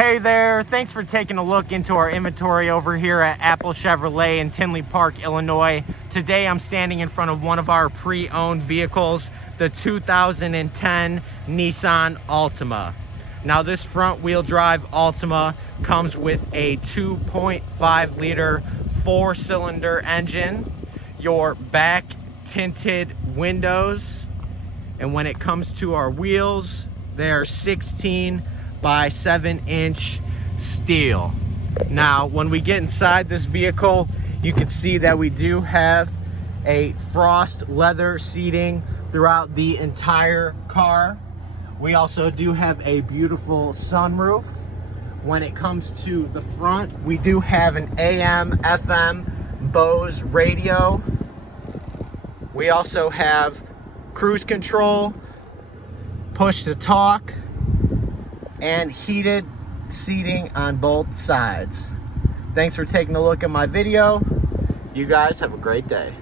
Hey there, thanks for taking a look into our inventory over here at Apple Chevrolet in Tinley Park, Illinois. Today I'm standing in front of one of our pre-owned vehicles, the 2010 Nissan Altima. Now this front wheel drive Altima comes with a 2.5 liter 4-cylinder engine, your back tinted windows, and when it comes to our wheels, they are 16 by 7-inch steel. Now when we get inside this vehicle, you can see that we do have a frost leather seating throughout the entire car. We also do have a beautiful sunroof. When it comes to the front, we do have an AM FM Bose radio. We also have cruise control, push to talk, and heated seating on both sides. Thanks for taking a look at my video. You guys have a great day.